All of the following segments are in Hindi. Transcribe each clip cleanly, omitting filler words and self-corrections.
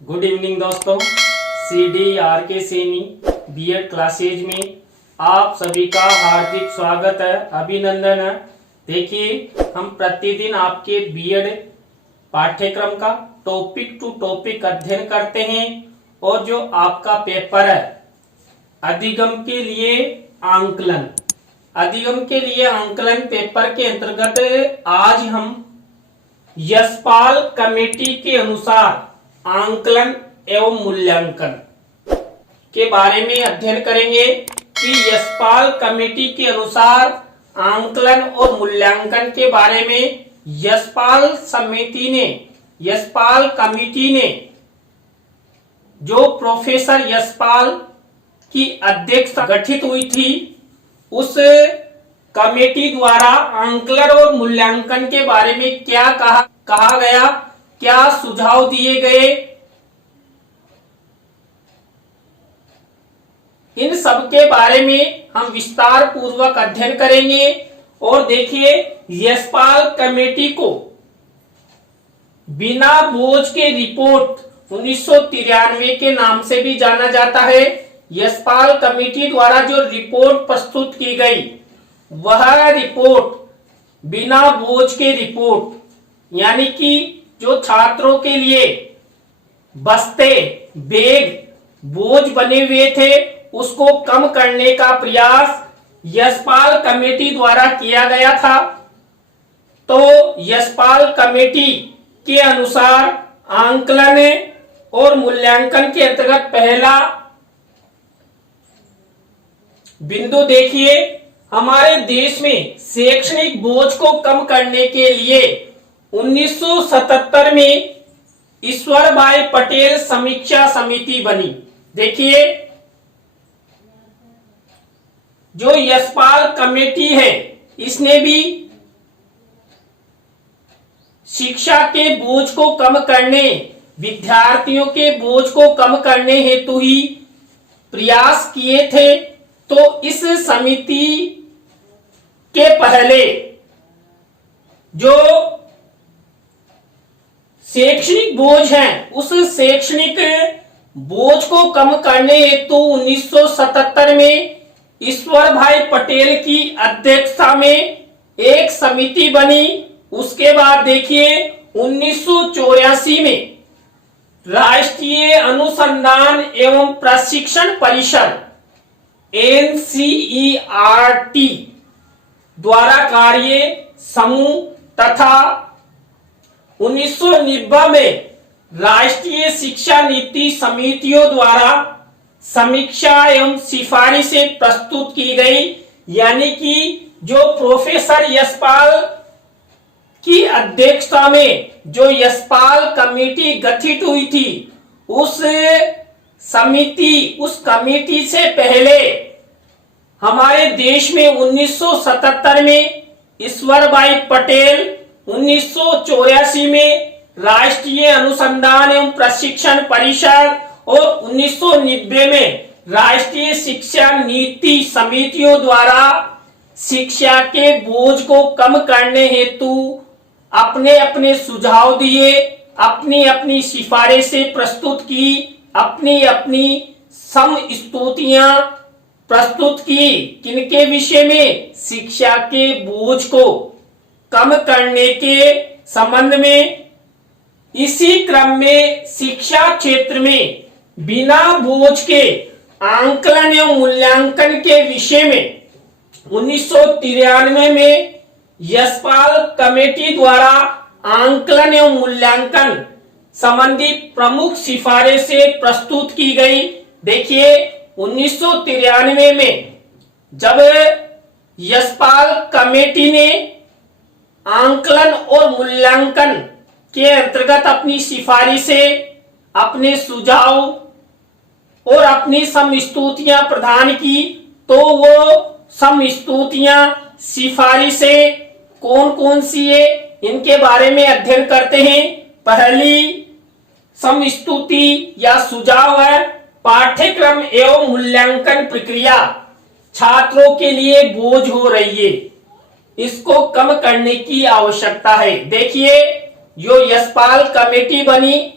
गुड इवनिंग दोस्तों, CDRK सैनी बीएड क्लासेज में आप सभी का हार्दिक स्वागत है, अभिनंदन है। देखिए, हम प्रतिदिन आपके बीएड पाठ्यक्रम का टॉपिक टू टॉपिक अध्ययन करते हैं और जो आपका पेपर है अधिगम के लिए आंकलन पेपर के अंतर्गत आज हम यशपाल कमेटी के अनुसार आंकलन एवं मूल्यांकन के बारे में अध्ययन करेंगे कि यशपाल कमेटी के अनुसार आंकलन और मूल्यांकन के बारे में यशपाल कमेटी ने जो प्रोफेसर यशपाल की अध्यक्षता गठित हुई थी, उस कमेटी द्वारा आंकलन और मूल्यांकन के बारे में क्या कहा गया, क्या सुझाव दिए गए, इन सब के बारे में हम विस्तार पूर्वक अध्ययन करेंगे। और देखिए, यशपाल कमेटी को बिना बोझ के रिपोर्ट 1993 के नाम से भी जाना जाता है। यशपाल कमेटी द्वारा जो रिपोर्ट प्रस्तुत की गई, वह रिपोर्ट बिना बोझ के रिपोर्ट, यानी कि जो छात्रों के लिए बस्ते, बैग बोझ बने हुए थे, उसको कम करने का प्रयास यशपाल कमेटी द्वारा किया गया था। तो यशपाल कमेटी के अनुसार आंकलन और मूल्यांकन के अंतर्गत पहला बिंदु देखिए, हमारे देश में शैक्षणिक बोझ को कम करने के लिए 1977 में ईश्वर भाई पटेल समीक्षा समिति बनी। देखिए, जो यशपाल कमेटी है, इसने भी शिक्षा के बोझ को कम करने, विद्यार्थियों के बोझ को कम करने हेतु ही प्रयास किए थे। तो इस समिति के पहले जो शैक्षणिक बोझ है, उस शैक्षणिक बोझ को कम करने हेतु 1977 में ईश्वर भाई पटेल की अध्यक्षता में एक समिति बनी। उसके बाद देखिए, 1984 में राष्ट्रीय अनुसंधान एवं प्रशिक्षण परिषद NCERT द्वारा कार्य समूह तथा 1990 में राष्ट्रीय शिक्षा नीति समितियों द्वारा समीक्षा एवं सिफारिशें प्रस्तुत की गई। यानी कि जो प्रोफेसर यशपाल की अध्यक्षता में जो यशपाल कमेटी गठित हुई थी, उस कमेटी से पहले हमारे देश में 1977 में ईश्वर भाई पटेल, 1984 में राष्ट्रीय अनुसंधान एवं प्रशिक्षण परिषद और 1990 में राष्ट्रीय शिक्षा नीति समितियों द्वारा शिक्षा के बोझ को कम करने हेतु अपने अपने सुझाव दिए, अपनी अपनी सिफारिशें प्रस्तुत की, अपनी अपनी समस्तुतियां प्रस्तुत की। किनके विषय में? शिक्षा के बोझ को कम करने के संबंध में। इसी क्रम में शिक्षा क्षेत्र में बिना बोझ के आंकलन एवं मूल्यांकन के विषय में 1993 में यशपाल कमेटी द्वारा आंकलन एवं मूल्यांकन संबंधी प्रमुख सिफारिशें प्रस्तुत की गई। देखिए, 1993 में जब यशपाल कमेटी ने आंकलन और मूल्यांकन के अंतर्गत अपनी सिफारिशें, अपने सुझाव और अपनी समस्तुतियां प्रदान की, तो वो समस्तुतियां, सिफारिशें कौन कौन सी है, इनके बारे में अध्ययन करते हैं। पहली समस्तुति या सुझाव है, पाठ्यक्रम एवं मूल्यांकन प्रक्रिया छात्रों के लिए बोझ हो रही है, इसको कम करने की आवश्यकता है। देखिए, जो यशपाल कमेटी बनी,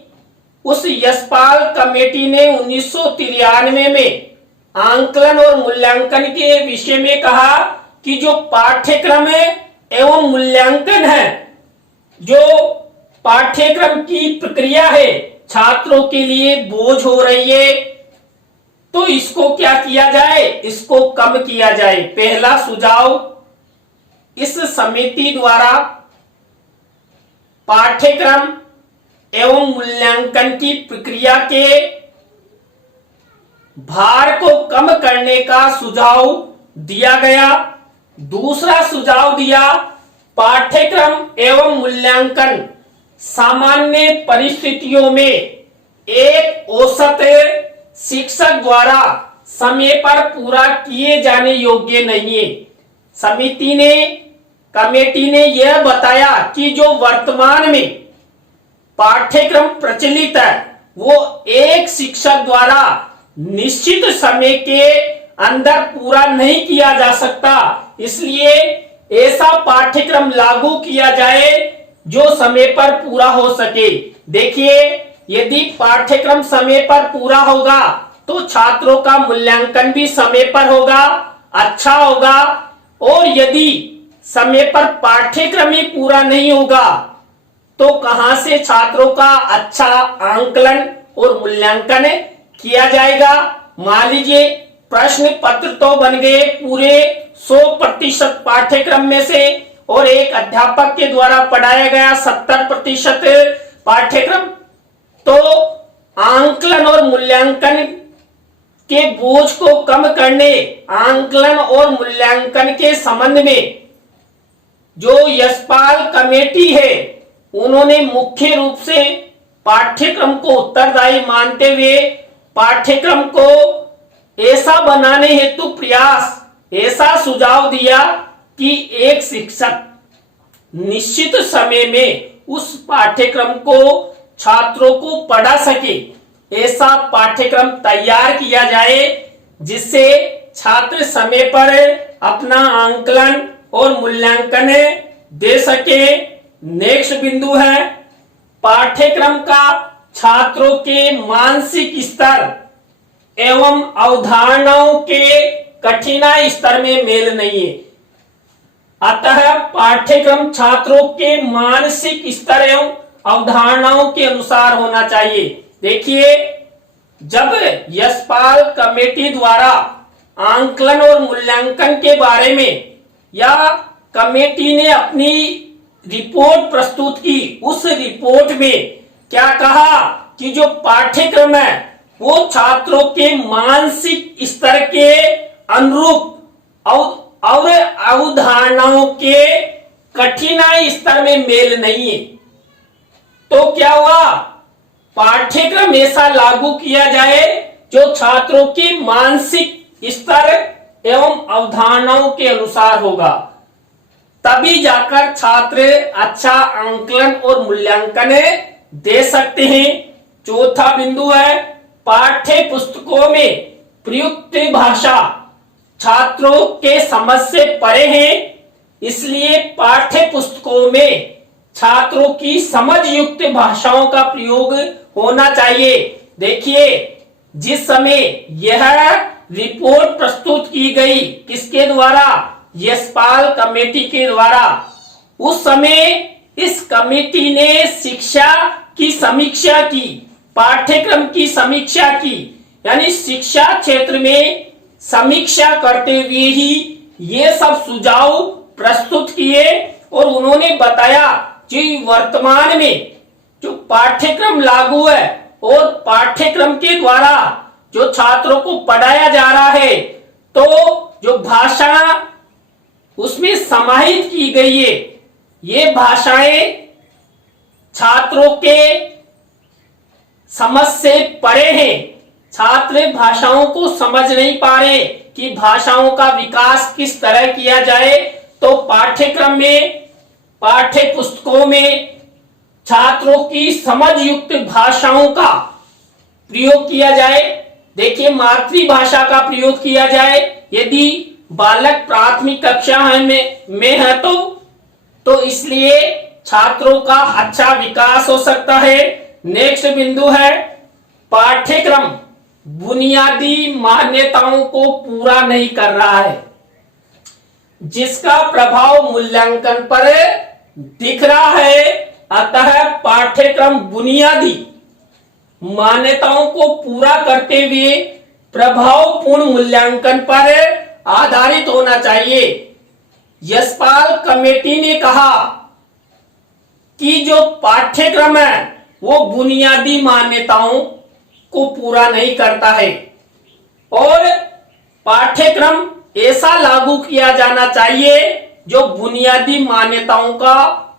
उस यशपाल कमेटी ने 1993 में आंकलन और मूल्यांकन के विषय में कहा कि जो पाठ्यक्रम है एवं मूल्यांकन है, जो पाठ्यक्रम की प्रक्रिया है, छात्रों के लिए बोझ हो रही है, तो इसको क्या किया जाए, इसको कम किया जाए। पहला सुझाव, इस समिति द्वारा पाठ्यक्रम एवं मूल्यांकन की प्रक्रिया के भार को कम करने का सुझाव दिया गया। दूसरा सुझाव दिया, पाठ्यक्रम एवं मूल्यांकन सामान्य परिस्थितियों में एक औसत शिक्षक द्वारा समय पर पूरा किए जाने योग्य नहीं है। कमेटी ने यह बताया कि जो वर्तमान में पाठ्यक्रम प्रचलित है वो एक शिक्षक द्वारा निश्चित समय के अंदर पूरा नहीं किया जा सकता, इसलिए ऐसा पाठ्यक्रम लागू किया जाए जो समय पर पूरा हो सके। देखिए, यदि पाठ्यक्रम समय पर पूरा होगा तो छात्रों का मूल्यांकन भी समय पर होगा, अच्छा होगा। और यदि समय पर पाठ्यक्रम ही पूरा नहीं होगा तो कहां से छात्रों का अच्छा आंकलन और मूल्यांकन किया जाएगा। मान लीजिए प्रश्न पत्र तो बन गए पूरे 100% पाठ्यक्रम में से, और एक अध्यापक के द्वारा पढ़ाया गया 70% पाठ्यक्रम, तो आंकलन और मूल्यांकन के बोझ को कम करने, आंकलन और मूल्यांकन के संबंध में जो यशपाल कमेटी है उन्होंने मुख्य रूप से पाठ्यक्रम को उत्तरदायी मानते हुए पाठ्यक्रम को ऐसा बनाने हेतु प्रयास, ऐसा सुझाव दिया कि एक शिक्षक निश्चित समय में उस पाठ्यक्रम को छात्रों को पढ़ा सके, ऐसा पाठ्यक्रम तैयार किया जाए जिससे छात्र समय पर अपना आंकलन और मूल्यांकन दे सके। नेक्स्ट बिंदु है, पाठ्यक्रम का छात्रों के मानसिक स्तर एवं अवधारणाओं के कठिनाई स्तर में मेल नहीं है। अतः पाठ्यक्रम छात्रों के मानसिक स्तर एवं अवधारणाओं के अनुसार होना चाहिए। देखिए, जब यशपाल कमेटी द्वारा आंकलन और मूल्यांकन के बारे में या कमेटी ने अपनी रिपोर्ट प्रस्तुत की, उस रिपोर्ट में क्या कहा कि जो पाठ्यक्रम है वो छात्रों के मानसिक स्तर के अनुरूप और अवधारणाओं के कठिनाई स्तर में मेल नहीं है। तो क्या हुआ, पाठ्यक्रम ऐसा लागू किया जाए जो छात्रों के मानसिक स्तर एवं अवधारणाओं के अनुसार होगा, तभी जाकर छात्र अच्छा आंकलन और मूल्यांकन दे सकते हैं। चौथा बिंदु है, पाठ्य पुस्तकों में प्रयुक्त भाषा छात्रों के समझ से परे है, इसलिए पाठ्य पुस्तकों में छात्रों की समझ युक्त भाषाओं का प्रयोग होना चाहिए। देखिए, जिस समय यह रिपोर्ट प्रस्तुत की गई, किसके द्वारा, यशपाल कमेटी के द्वारा, उस समय इस कमेटी ने शिक्षा की समीक्षा की, पाठ्यक्रम की समीक्षा की, यानी शिक्षा क्षेत्र में समीक्षा करते हुए ही ये सब सुझाव प्रस्तुत किए और उन्होंने बताया कि वर्तमान में जो पाठ्यक्रम लागू है और पाठ्यक्रम के द्वारा जो छात्रों को पढ़ाया जा रहा है, तो जो भाषा उसमें समाहित की गई है, ये भाषाएं छात्रों के समझ से परे हैं। छात्र भाषाओं को समझ नहीं पा रहे कि भाषाओं का विकास किस तरह किया जाए, तो पाठ्यक्रम में, पाठ्य पुस्तकों में छात्रों की समझ युक्त भाषाओं का प्रयोग किया जाए। देखिए, मातृभाषा का प्रयोग किया जाए। यदि बालक प्राथमिक कक्षा में है तो इसलिए छात्रों का अच्छा विकास हो सकता है। नेक्स्ट बिंदु है पाठ्यक्रम बुनियादी मान्यताओं को पूरा नहीं कर रहा है, जिसका प्रभाव मूल्यांकन पर दिख रहा है। अतः पाठ्यक्रम बुनियादी मान्यताओं को पूरा करते हुए प्रभावपूर्ण मूल्यांकन पर आधारित होना चाहिए। यशपाल कमेटी ने कहा कि जो पाठ्यक्रम है वो बुनियादी मान्यताओं को पूरा नहीं करता है और पाठ्यक्रम ऐसा लागू किया जाना चाहिए जो बुनियादी मान्यताओं का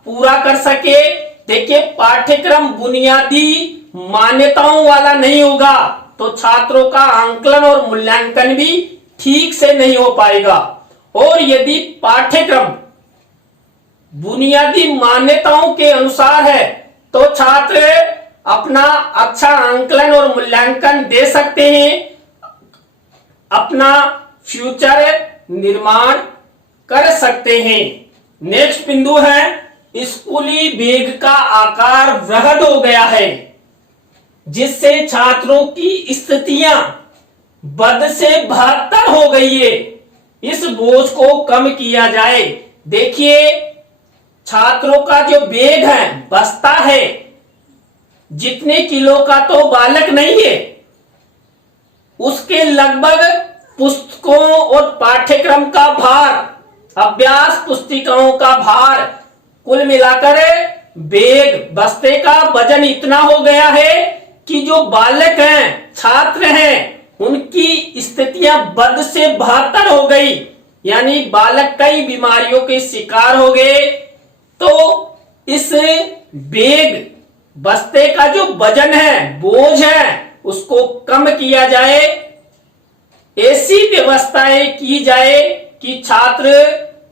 पूरा कर सके। देखिए, पाठ्यक्रम बुनियादी मान्यताओं वाला नहीं होगा तो छात्रों का आंकलन और मूल्यांकन भी ठीक से नहीं हो पाएगा। और यदि पाठ्यक्रम बुनियादी मान्यताओं के अनुसार है तो छात्र अपना अच्छा आंकलन और मूल्यांकन दे सकते हैं, अपना फ्यूचर निर्माण कर सकते हैं। नेक्स्ट बिंदु है स्कूली बैग का आकार वृहद हो गया है, जिससे छात्रों की स्थितियां बद से बदतर हो गई है। इस बोझ को कम किया जाए। देखिए, छात्रों का जो बैग है, बस्ता है, जितने किलो का तो बालक नहीं है, उसके लगभग पुस्तकों और पाठ्यक्रम का भार, अभ्यास पुस्तिकाओं का भार, कुल मिलाकर बैग बस्ते का वजन इतना हो गया है कि जो बालक हैं, छात्र हैं, उनकी स्थितियां बद से बदतर हो गई, यानी बालक कई बीमारियों के शिकार हो गए। तो इस बैग बस्ते का जो वजन है, बोझ है, उसको कम किया जाए। ऐसी व्यवस्थाएं की जाए कि छात्र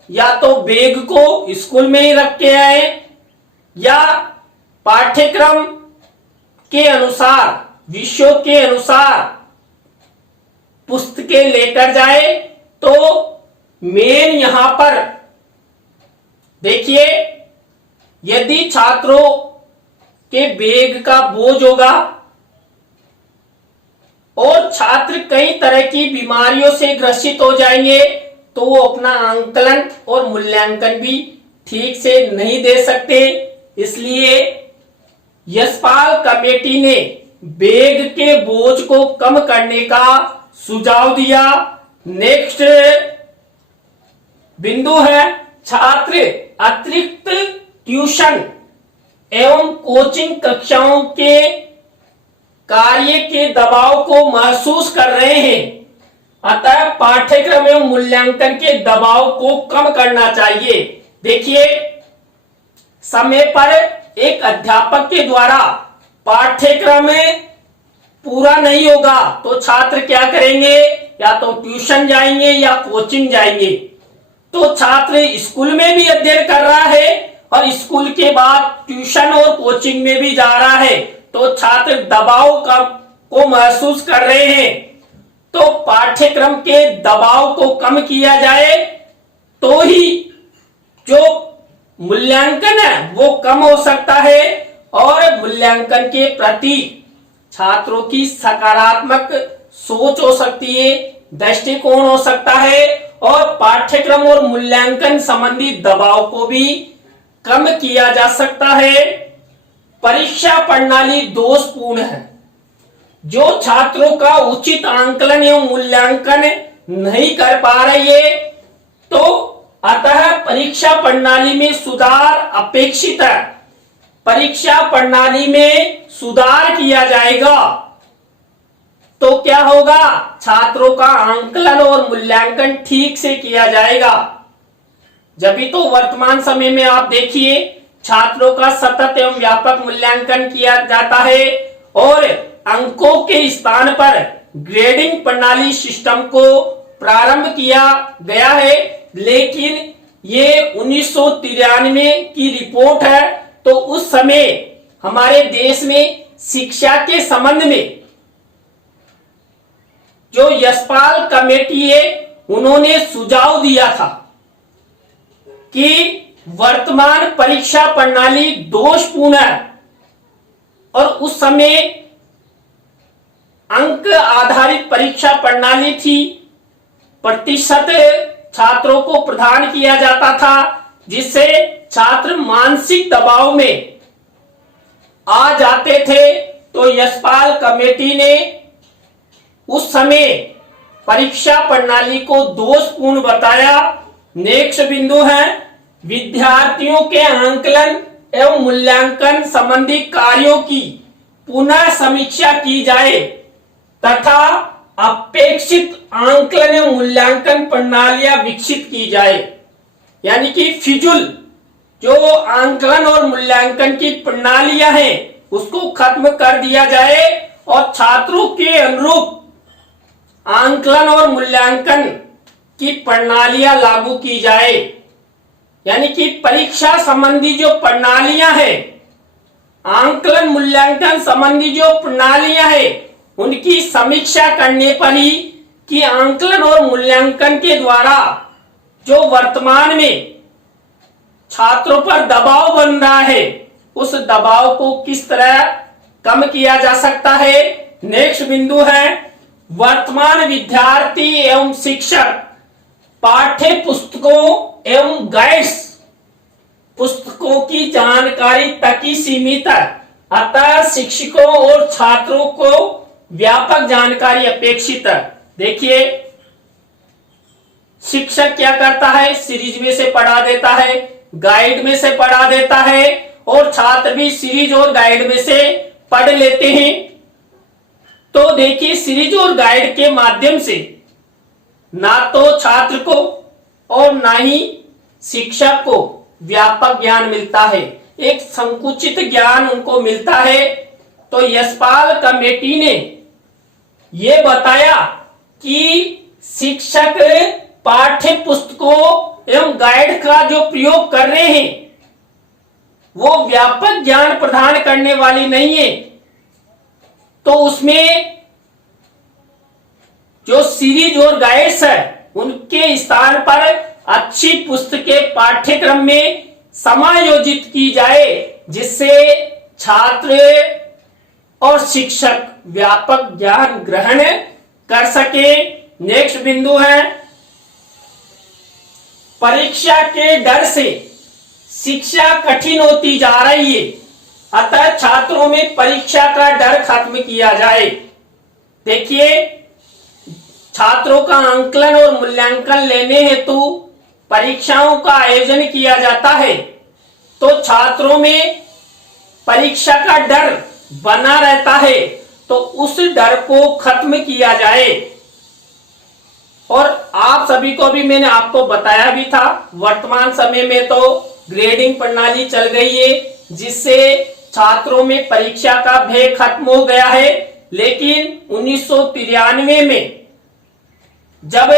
या तो बैग को स्कूल में ही रख के आए या पाठ्यक्रम के अनुसार, विषयों के अनुसार पुस्तकें लेकर जाए। तो मेन यहां पर देखिए, यदि छात्रों के बैग का बोझ होगा और छात्र कई तरह की बीमारियों से ग्रसित हो जाएंगे तो वो अपना आंकलन और मूल्यांकन भी ठीक से नहीं दे सकते। इसलिए यशपाल कमेटी ने बैग के बोझ को कम करने का सुझाव दिया। नेक्स्ट बिंदु है छात्र अतिरिक्त ट्यूशन एवं कोचिंग कक्षाओं के कार्य के दबाव को महसूस कर रहे हैं। अतः पाठ्यक्रम एवं मूल्यांकन के दबाव को कम करना चाहिए। देखिए, समय पर एक अध्यापक के द्वारा पाठ्यक्रम पूरा नहीं होगा तो छात्र क्या करेंगे, या तो ट्यूशन जाएंगे या कोचिंग जाएंगे। तो छात्र स्कूल में भी अध्ययन कर रहा है और स्कूल के बाद ट्यूशन और कोचिंग में भी जा रहा है, तो छात्र दबाव को महसूस कर रहे हैं। तो पाठ्यक्रम के दबाव को कम किया जाए तो ही जो मूल्यांकन है वो कम हो सकता है और मूल्यांकन के प्रति छात्रों की सकारात्मक सोच हो सकती है, दृष्टिकोण हो सकता है और पाठ्यक्रम और मूल्यांकन संबंधी दबाव को भी कम किया जा सकता है। परीक्षा प्रणाली दोषपूर्ण है। जो छात्रों का उचित आंकलन एवं मूल्यांकन नहीं कर पा रही है, तो अतः परीक्षा प्रणाली में सुधार अपेक्षित है। परीक्षा प्रणाली में सुधार किया जाएगा तो क्या होगा, छात्रों का आंकलन और मूल्यांकन ठीक से किया जाएगा। जब भी तो वर्तमान समय में आप देखिए, छात्रों का सतत एवं व्यापक मूल्यांकन किया जाता है और अंकों के स्थान पर ग्रेडिंग प्रणाली सिस्टम को प्रारंभ किया गया है। लेकिन ये 1993 की रिपोर्ट है, तो उस समय हमारे देश में शिक्षा के संबंध में जो यशपाल कमेटी है, उन्होंने सुझाव दिया था कि वर्तमान परीक्षा प्रणाली दोषपूर्ण है। और उस समय अंक आधारित परीक्षा प्रणाली थी। प्रतिशत छात्रों को प्रदान किया जाता था, जिससे छात्र मानसिक दबाव में आ जाते थे। तो यशपाल कमेटी ने उस समय परीक्षा प्रणाली को दोषपूर्ण बताया। नेक्स्ट बिंदु है विद्यार्थियों के आंकलन एवं मूल्यांकन संबंधी कार्यों की पुनः समीक्षा की जाए तथा अपेक्षित आंकलन एवं मूल्यांकन प्रणालियां विकसित की जाए। यानी कि फिजूल जो आंकलन और मूल्यांकन की प्रणालियां हैं उसको खत्म कर दिया जाए और छात्रों के अनुरूप आंकलन और मूल्यांकन की प्रणालियां लागू की जाए। यानी कि परीक्षा संबंधी जो प्रणालियां हैं, आंकलन मूल्यांकन संबंधी जो प्रणालियां हैं, उनकी समीक्षा करने पर ही कि आंकलन और मूल्यांकन के द्वारा जो वर्तमान में छात्रों पर दबाव बन रहा है, उस दबाव को किस तरह कम किया जा सकता है। नेक्स्ट बिंदु है वर्तमान विद्यार्थी एवं शिक्षक पाठ्य पुस्तकों एवं गाइड्स पुस्तकों की जानकारी तक ही सीमित है। अतः शिक्षकों और छात्रों को व्यापक जानकारी अपेक्षित है। देखिए शिक्षक क्या करता है, सीरीज में से पढ़ा देता है, गाइड में से पढ़ा देता है और छात्र भी सीरीज और गाइड में से पढ़ लेते हैं। तो देखिए सीरीज और गाइड के माध्यम से ना तो छात्र को और ना ही शिक्षक को व्यापक ज्ञान मिलता है, एक संकुचित ज्ञान उनको मिलता है। तो यशपाल कमेटी ने यह बताया कि शिक्षक पाठ्य पुस्तकों एवं गाइड का जो प्रयोग कर रहे हैं वो व्यापक ज्ञान प्रदान करने वाली नहीं है। तो उसमें जो सीरीज और गाइड्स है उनके स्थान पर अच्छी पुस्तकें पाठ्यक्रम में समायोजित की जाए, जिससे छात्र और शिक्षक व्यापक ज्ञान ग्रहण कर सके। नेक्स्ट बिंदु है परीक्षा के डर से शिक्षा कठिन होती जा रही है, अतः छात्रों में परीक्षा का डर खत्म किया जाए। देखिए छात्रों का आंकलन और मूल्यांकन लेने हेतु परीक्षाओं का आयोजन किया जाता है, तो छात्रों में परीक्षा का डर बना रहता है, तो उस डर को खत्म किया जाए। और आप सभी को भी मैंने आपको बताया भी था, वर्तमान समय में तो ग्रेडिंग प्रणाली चल गई है, जिससे छात्रों में परीक्षा का भय खत्म हो गया है। लेकिन 1993 में जब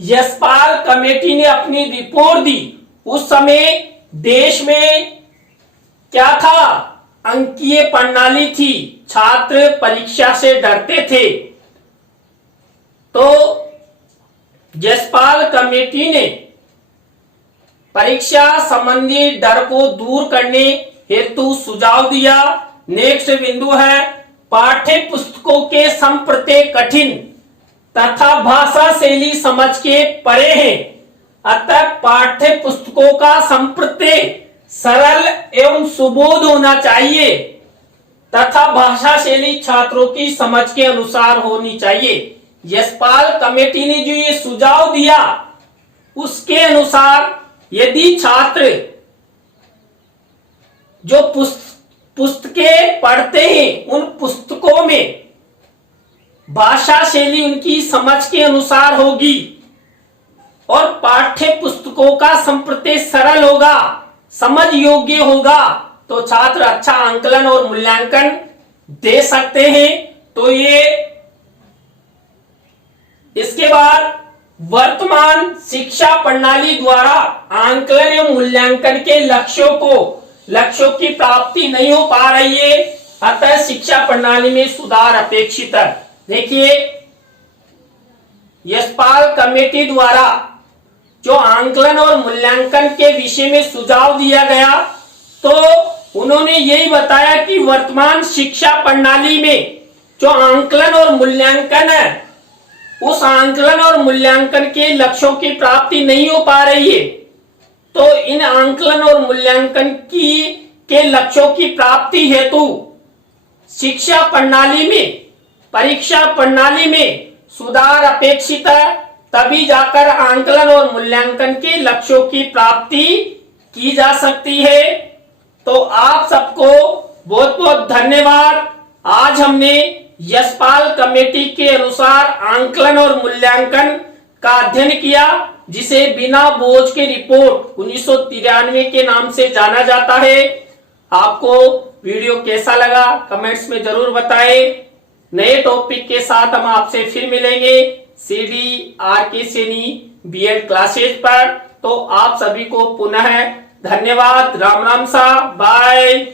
यशपाल कमेटी ने अपनी रिपोर्ट दी, उस समय देश में क्या था, अंकीय प्रणाली थी, छात्र परीक्षा से डरते थे। तो यशपाल कमेटी ने परीक्षा संबंधी डर को दूर करने हेतु सुझाव दिया। नेक्स्ट बिंदु है पाठ्य पुस्तकों के संप्रति कठिन तथा भाषा शैली समझ के परे हैं, अतः पाठ्य पुस्तकों का संप्रति सरल एवं सुबोध होना चाहिए तथा भाषा शैली छात्रों की समझ के अनुसार होनी चाहिए। यशपाल कमेटी ने जो ये सुझाव दिया उसके अनुसार यदि छात्र जो पुस्तकें पढ़ते हैं उन पुस्तकों में भाषा शैली उनकी समझ के अनुसार होगी और पाठ्य पुस्तकों का संप्रति सरल होगा, समझ योग्य होगा, तो छात्र अच्छा आंकलन और मूल्यांकन दे सकते हैं। तो ये इसके बाद वर्तमान शिक्षा प्रणाली द्वारा आंकलन एवं मूल्यांकन के लक्ष्यों की प्राप्ति नहीं हो पा रही है, अतः शिक्षा प्रणाली में सुधार अपेक्षित है। देखिए यशपाल कमेटी द्वारा जो आंकलन और मूल्यांकन के विषय में सुझाव दिया गया, तो उन्होंने यही बताया कि वर्तमान शिक्षा प्रणाली में जो आंकलन और मूल्यांकन है, उस आंकलन और मूल्यांकन के लक्ष्यों की प्राप्ति नहीं हो पा रही है। तो इन आंकलन और मूल्यांकन के लक्ष्यों की प्राप्ति हेतु शिक्षा प्रणाली में, परीक्षा प्रणाली में सुधार अपेक्षित है, तभी जाकर आंकलन और मूल्यांकन के लक्ष्यों की प्राप्ति की जा सकती है। तो आप सबको बहुत बहुत धन्यवाद। आज हमने यशपाल कमेटी के अनुसार आंकलन और मूल्यांकन का अध्ययन किया, जिसे बिना बोझ के रिपोर्ट 1993 के नाम से जाना जाता है। आपको वीडियो कैसा लगा कमेंट्स में जरूर बताएं। नए टॉपिक के साथ हम आपसे फिर मिलेंगे CDRK सैनी BEd क्लासेज पर। तो आप सभी को पुनः धन्यवाद। राम राम सा, बाय।